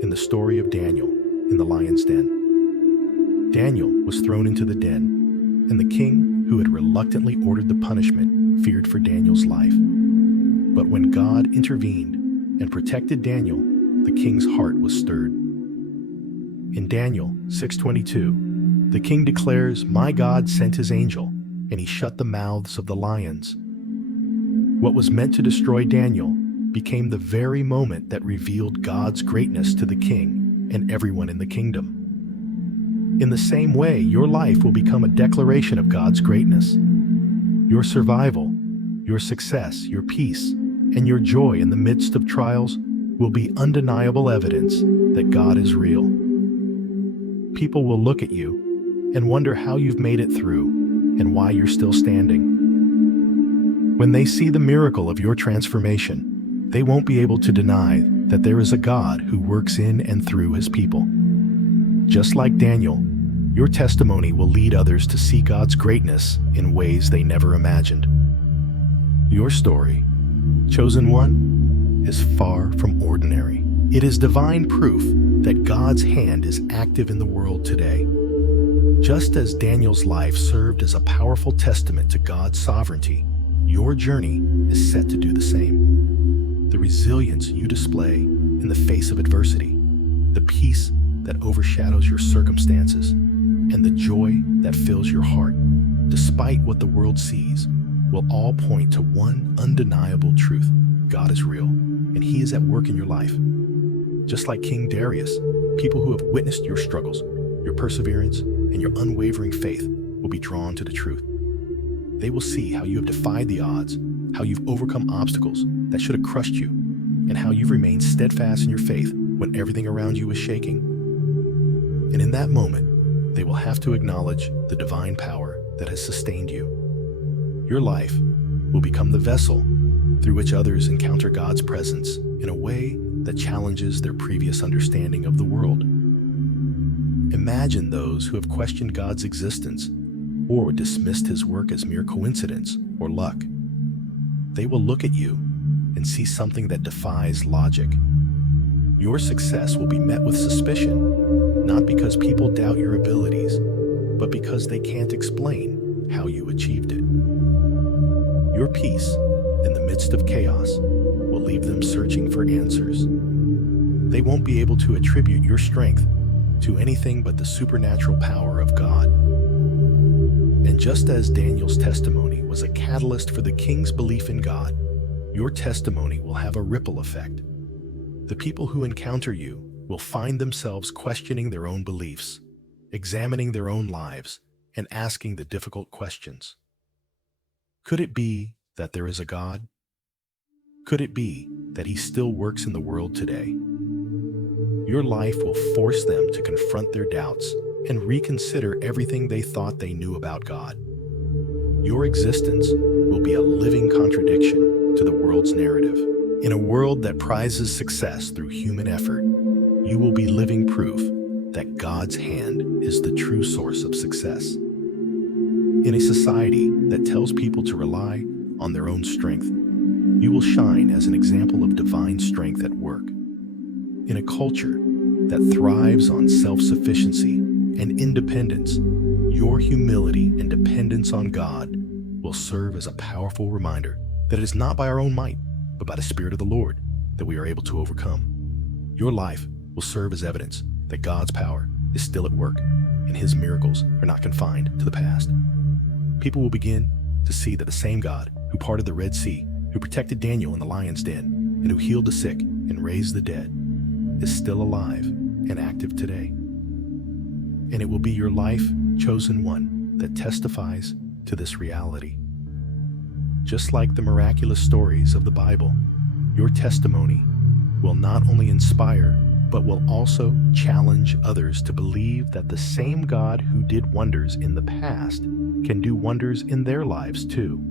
in the story of Daniel in the lion's den. Daniel was thrown into the den, and the king, who had reluctantly ordered the punishment, feared for Daniel's life. But when God intervened and protected Daniel, the king's heart was stirred. In Daniel 6:22, the king declares, "My God sent His angel, and He shut the mouths of the lions." What was meant to destroy Daniel became the very moment that revealed God's greatness to the king and everyone in the kingdom. In the same way, your life will become a declaration of God's greatness. Your survival, your success, your peace, and your joy in the midst of trials will be undeniable evidence that God is real. People will look at you and wonder how you've made it through and why you're still standing. When they see the miracle of your transformation, they won't be able to deny that there is a God who works in and through His people. Just like Daniel, your testimony will lead others to see God's greatness in ways they never imagined. Your story, chosen one, is far from ordinary. It is divine proof that God's hand is active in the world today. Just as Daniel's life served as a powerful testament to God's sovereignty, your journey is set to do the same. The resilience you display in the face of adversity, the peace that overshadows your circumstances, and the joy that fills your heart, despite what the world sees, will all point to one undeniable truth: God is real, and He is at work in your life. Just like King Darius, people who have witnessed your struggles, your perseverance, and your unwavering faith will be drawn to the truth. They will see how you have defied the odds, how you've overcome obstacles that should have crushed you, and how you've remained steadfast in your faith when everything around you is shaking. And in that moment, they will have to acknowledge the divine power that has sustained you. Your life will become the vessel through which others encounter God's presence in a way that challenges their previous understanding of the world. Imagine those who have questioned God's existence or dismissed his work as mere coincidence or luck. They will look at you and see something that defies logic. Your success will be met with suspicion, not because people doubt your abilities, but because they can't explain how you achieved it. Your peace in the midst of chaos will leave them searching for answers. They won't be able to attribute your strength to anything but the supernatural power of God. And just as Daniel's testimony was a catalyst for the king's belief in God, your testimony will have a ripple effect. The people who encounter you will find themselves questioning their own beliefs, examining their own lives, and asking the difficult questions. Could it be that there is a God? Could it be that he still works in the world today? Your life will force them to confront their doubts and reconsider everything they thought they knew about God. Your existence will be a living contradiction to the world's narrative. In a world that prizes success through human effort, you will be living proof that God's hand is the true source of success. In a society that tells people to rely on their own strength, you will shine as an example of divine strength at work. In a culture that thrives on self-sufficiency and independence, your humility and dependence on God will serve as a powerful reminder that it is not by our own might, but by the Spirit of the Lord that we are able to overcome. Your life will serve as evidence that God's power is still at work and his miracles are not confined to the past. People will begin to see that the same God who parted the Red Sea, who protected Daniel in the lion's den, and who healed the sick and raised the dead, is still alive and active today. And it will be your life, chosen one, that testifies to this reality. Just like the miraculous stories of the Bible, your testimony will not only inspire, but will also challenge others to believe that the same God who did wonders in the past can do wonders in their lives too.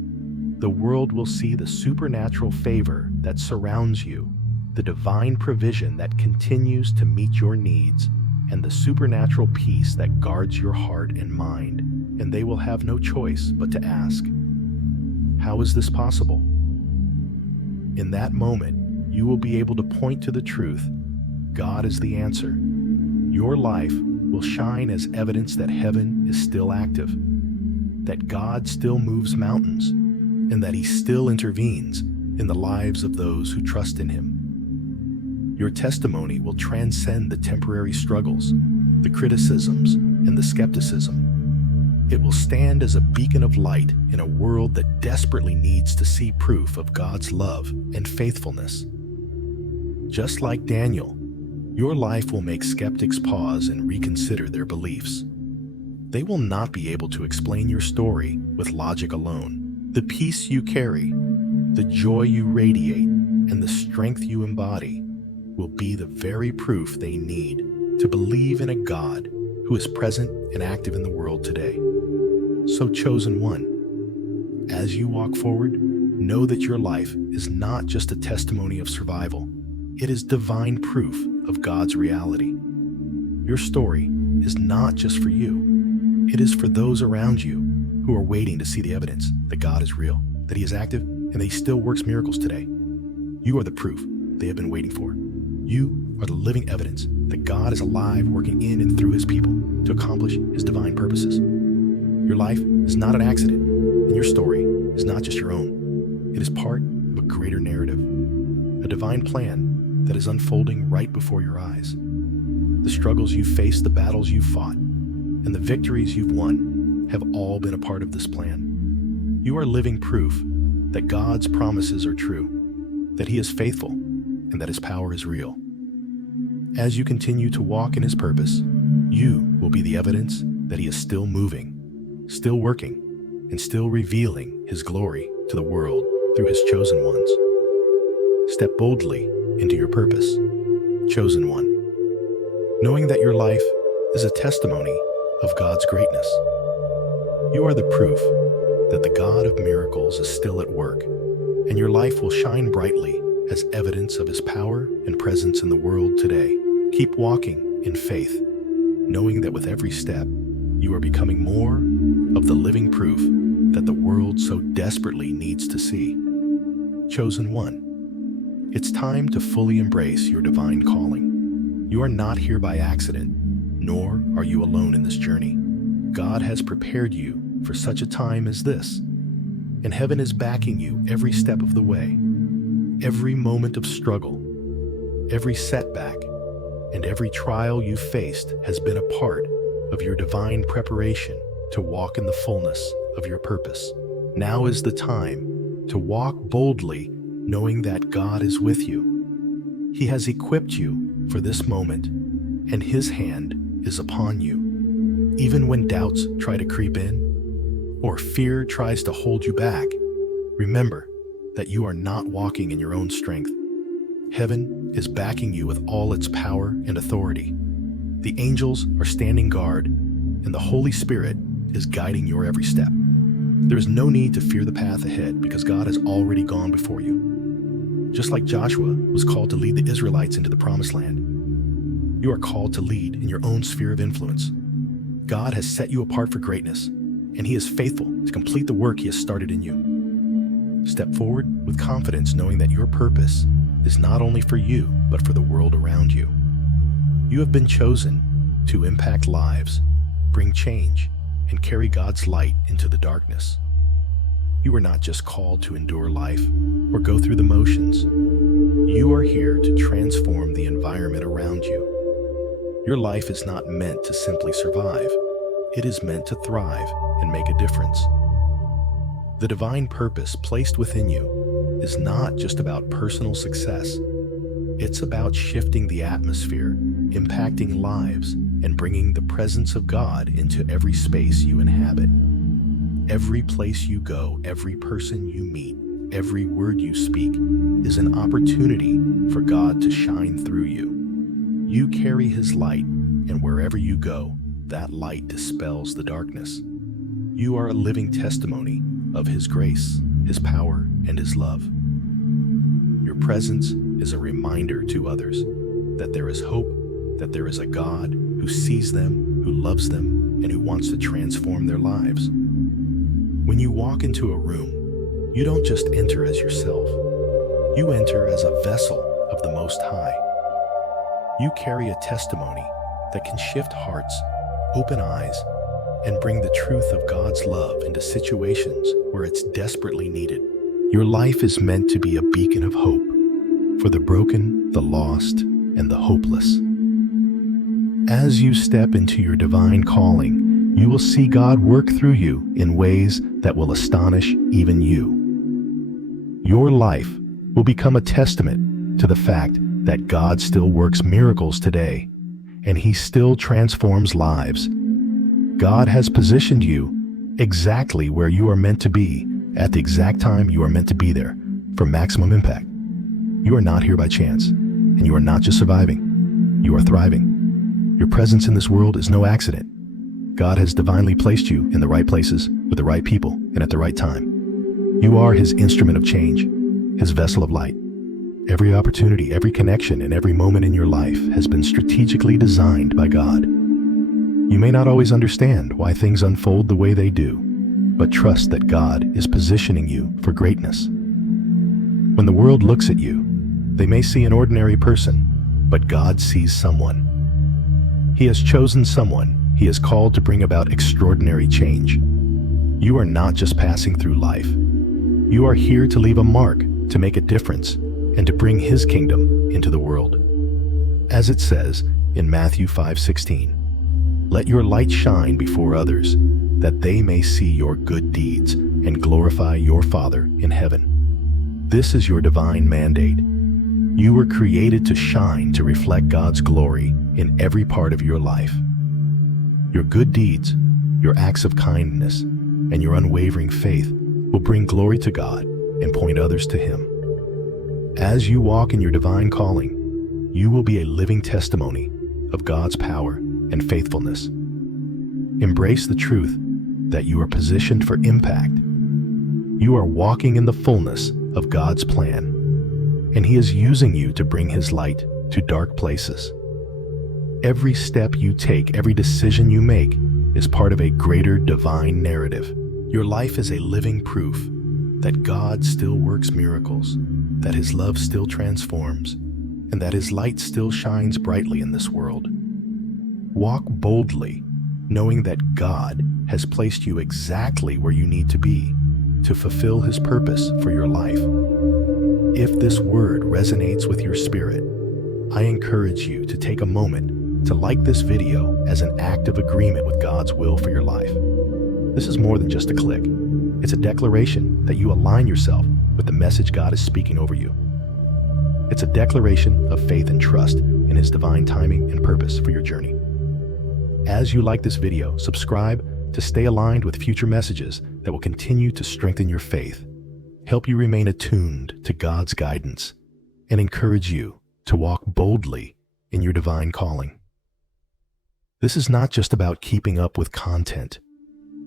The world will see the supernatural favor that surrounds you, the divine provision that continues to meet your needs, and the supernatural peace that guards your heart and mind, and they will have no choice but to ask, how is this possible? In that moment, you will be able to point to the truth. God is the answer. Your life will shine as evidence that heaven is still active, that God still moves mountains, and that he still intervenes in the lives of those who trust in him. Your testimony will transcend the temporary struggles, the criticisms, and the skepticism. It will stand as a beacon of light in a world that desperately needs to see proof of God's love and faithfulness. Just like Daniel, your life will make skeptics pause and reconsider their beliefs. They will not be able to explain your story with logic alone. The peace you carry, the joy you radiate, and the strength you embody will be the very proof they need to believe in a God who is present and active in the world today. So, chosen one, as you walk forward, know that your life is not just a testimony of survival. It is divine proof of God's reality. Your story is not just for you. It is for those around you who are waiting to see the evidence that God is real, that he is active, and that he still works miracles today. You are the proof they have been waiting for. You are the living evidence that God is alive, working in and through his people to accomplish his divine purposes. Your life is not an accident, and your story is not just your own. It is part of a greater narrative, a divine plan that is unfolding right before your eyes. The struggles you've faced, the battles you've fought, and the victories you've won have all been a part of this plan. You are living proof that God's promises are true, that he is faithful, and that his power is real. As you continue to walk in his purpose, you will be the evidence that he is still moving, still working, and still revealing his glory to the world through his chosen ones. Step boldly into your purpose, chosen one, knowing that your life is a testimony of God's greatness. You are the proof that the God of miracles is still at work, and your life will shine brightly as evidence of his power and presence in the world today. Keep walking in faith, knowing that with every step, you are becoming more of the living proof that the world so desperately needs to see. Chosen one, it's time to fully embrace your divine calling. You are not here by accident, nor are you alone in this journey. God has prepared you for such a time as this, and heaven is backing you every step of the way. Every moment of struggle, every setback, and every trial you faced has been a part of your divine preparation to walk in the fullness of your purpose. Now is the time to walk boldly, knowing that God is with you. He has equipped you for this moment, and His hand is upon you. Even when doubts try to creep in, or fear tries to hold you back, remember that you are not walking in your own strength. Heaven is backing you with all its power and authority. The angels are standing guard, and the Holy Spirit is guiding your every step. There is no need to fear the path ahead because God has already gone before you. Just like Joshua was called to lead the Israelites into the Promised Land, you are called to lead in your own sphere of influence. God has set you apart for greatness, and He is faithful to complete the work He has started in you. Step forward with confidence, knowing that your purpose is not only for you, but for the world around you. You have been chosen to impact lives, bring change, and carry God's light into the darkness. You are not just called to endure life or go through the motions. You are here to transform the environment around you. Your life is not meant to simply survive. It is meant to thrive and make a difference. The divine purpose placed within you is not just about personal success. It's about shifting the atmosphere, impacting lives, and bringing the presence of God into every space you inhabit. Every place you go, every person you meet, every word you speak is an opportunity for God to shine through you. You carry His light, and wherever you go, that light dispels the darkness. You are a living testimony of His grace, His power, and His love. Your presence is a reminder to others that there is hope, that there is a God who sees them, who loves them, and who wants to transform their lives. When you walk into a room, you don't just enter as yourself. You enter as a vessel of the Most High. You carry a testimony that can shift hearts, open eyes, and bring the truth of God's love into situations where it's desperately needed. Your life is meant to be a beacon of hope for the broken, the lost, and the hopeless. As you step into your divine calling, you will see God work through you in ways that will astonish even you. Your life will become a testament to the fact that God still works miracles today, and He still transforms lives. God has positioned you exactly where you are meant to be at the exact time you are meant to be there for maximum impact. You are not here by chance, and you are not just surviving. You are thriving. Your presence in this world is no accident. God has divinely placed you in the right places with the right people and at the right time. You are His instrument of change, His vessel of light. Every opportunity, every connection, and every moment in your life has been strategically designed by God. You may not always understand why things unfold the way they do, but trust that God is positioning you for greatness. When the world looks at you, they may see an ordinary person, but God sees someone. He has chosen someone He has called to bring about extraordinary change. You are not just passing through life. You are here to leave a mark, to make a difference, and to bring His kingdom into the world. As it says in Matthew 5:16, "Let your light shine before others, that they may see your good deeds and glorify your Father in heaven." This is your divine mandate. You were created to shine, to reflect God's glory in every part of your life. Your good deeds, your acts of kindness, and your unwavering faith will bring glory to God and point others to Him. As you walk in your divine calling, you will be a living testimony of God's power and faithfulness. Embrace the truth that you are positioned for impact. You are walking in the fullness of God's plan, and He is using you to bring His light to dark places. Every step you take, every decision you make is part of a greater divine narrative. Your life is a living proof that God still works miracles, that His love still transforms, and that His light still shines brightly in this world. Walk boldly, knowing that God has placed you exactly where you need to be to fulfill His purpose for your life. If this word resonates with your spirit, I encourage you to take a moment to like this video as an act of agreement with God's will for your life. This is more than just a click. It's a declaration that you align yourself with the message God is speaking over you. It's a declaration of faith and trust in His divine timing and purpose for your journey. As you like this video, subscribe to stay aligned with future messages that will continue to strengthen your faith, help you remain attuned to God's guidance, and encourage you to walk boldly in your divine calling. This is not just about keeping up with content.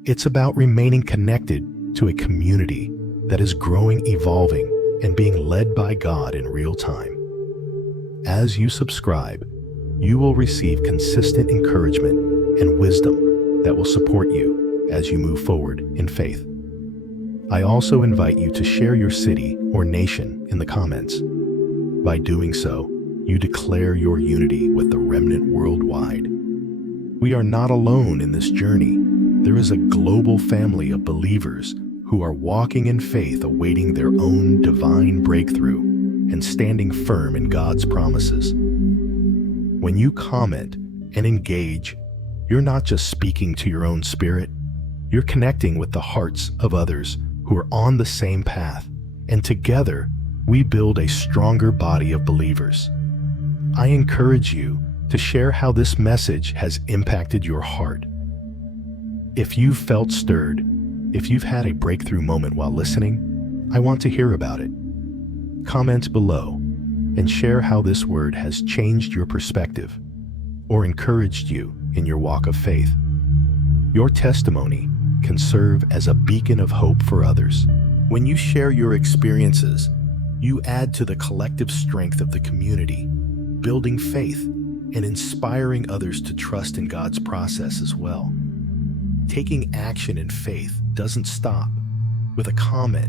It's about remaining connected to a community that is growing, evolving, and being led by God in real time. As you subscribe, you will receive consistent encouragement and wisdom that will support you as you move forward in faith. I also invite you to share your city or nation in the comments. By doing so, you declare your unity with the remnant worldwide. We are not alone in this journey. There is a global family of believers who are walking in faith, awaiting their own divine breakthrough and standing firm in God's promises. When you comment and engage, you're not just speaking to your own spirit, you're connecting with the hearts of others who are on the same path, and together we build a stronger body of believers. I encourage you to share how this message has impacted your heart. If you've felt stirred, if you've had a breakthrough moment while listening, I want to hear about it. Comment below and share how this word has changed your perspective or encouraged you in your walk of faith. Your testimony can serve as a beacon of hope for others. When you share your experiences, you add to the collective strength of the community, building faith and inspiring others to trust in God's process as well. Taking action in faith doesn't stop with a comment.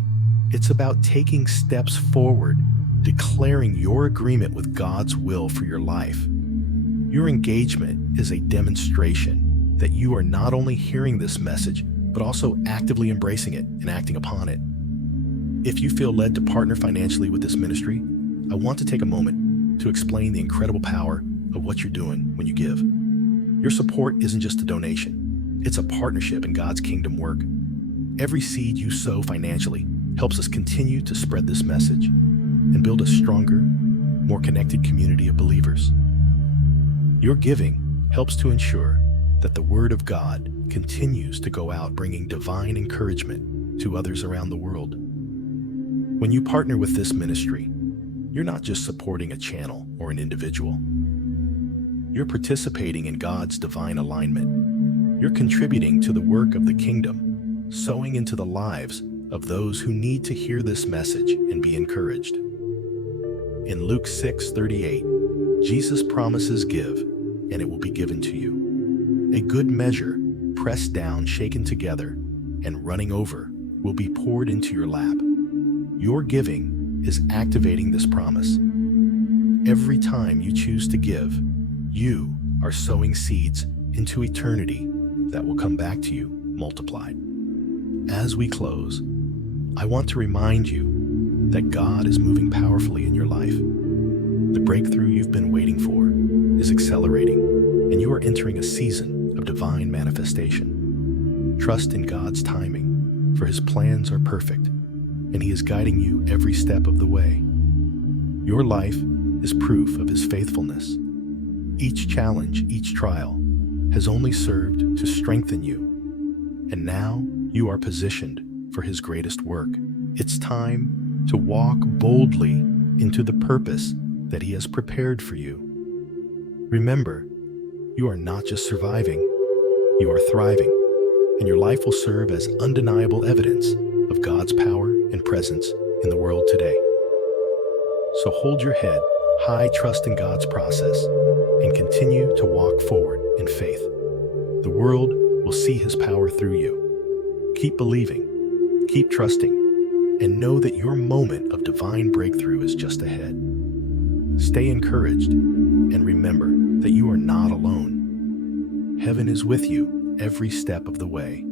It's about taking steps forward, declaring your agreement with God's will for your life. Your engagement is a demonstration that you are not only hearing this message, but also actively embracing it and acting upon it. If you feel led to partner financially with this ministry, I want to take a moment to explain the incredible power of what you're doing when you give. Your support isn't just a donation, it's a partnership in God's kingdom work. Every seed you sow financially helps us continue to spread this message and build a stronger, more connected community of believers. Your giving helps to ensure that the Word of God continues to go out, bringing divine encouragement to others around the world. When you partner with this ministry, you're not just supporting a channel or an individual. You're participating in God's divine alignment. You're contributing to the work of the kingdom, sowing into the lives of those who need to hear this message and be encouraged. In Luke 6:38, Jesus promises, "Give, and it will be given to you. A good measure, pressed down, shaken together, and running over, will be poured into your lap." Your giving is activating this promise. Every time you choose to give, you are sowing seeds into eternity that will come back to you multiplied. As we close, I want to remind you that God is moving powerfully in your life. The breakthrough you've been waiting for is accelerating, and you are entering a season of divine manifestation. Trust in God's timing, for His plans are perfect, and He is guiding you every step of the way. Your life is proof of His faithfulness. Each challenge, each trial, has only served to strengthen you, and now you are positioned for His greatest work. It's time to walk boldly into the purpose that He has prepared for you. Remember, you are not just surviving, you are thriving, and your life will serve as undeniable evidence of God's power and presence in the world today. So hold your head high trust in God's process, and continue to walk forward in faith. The world will see His power through you. Keep believing, keep trusting, and know that your moment of divine breakthrough is just ahead. Stay encouraged and remember that you are not alone. Heaven is with you every step of the way.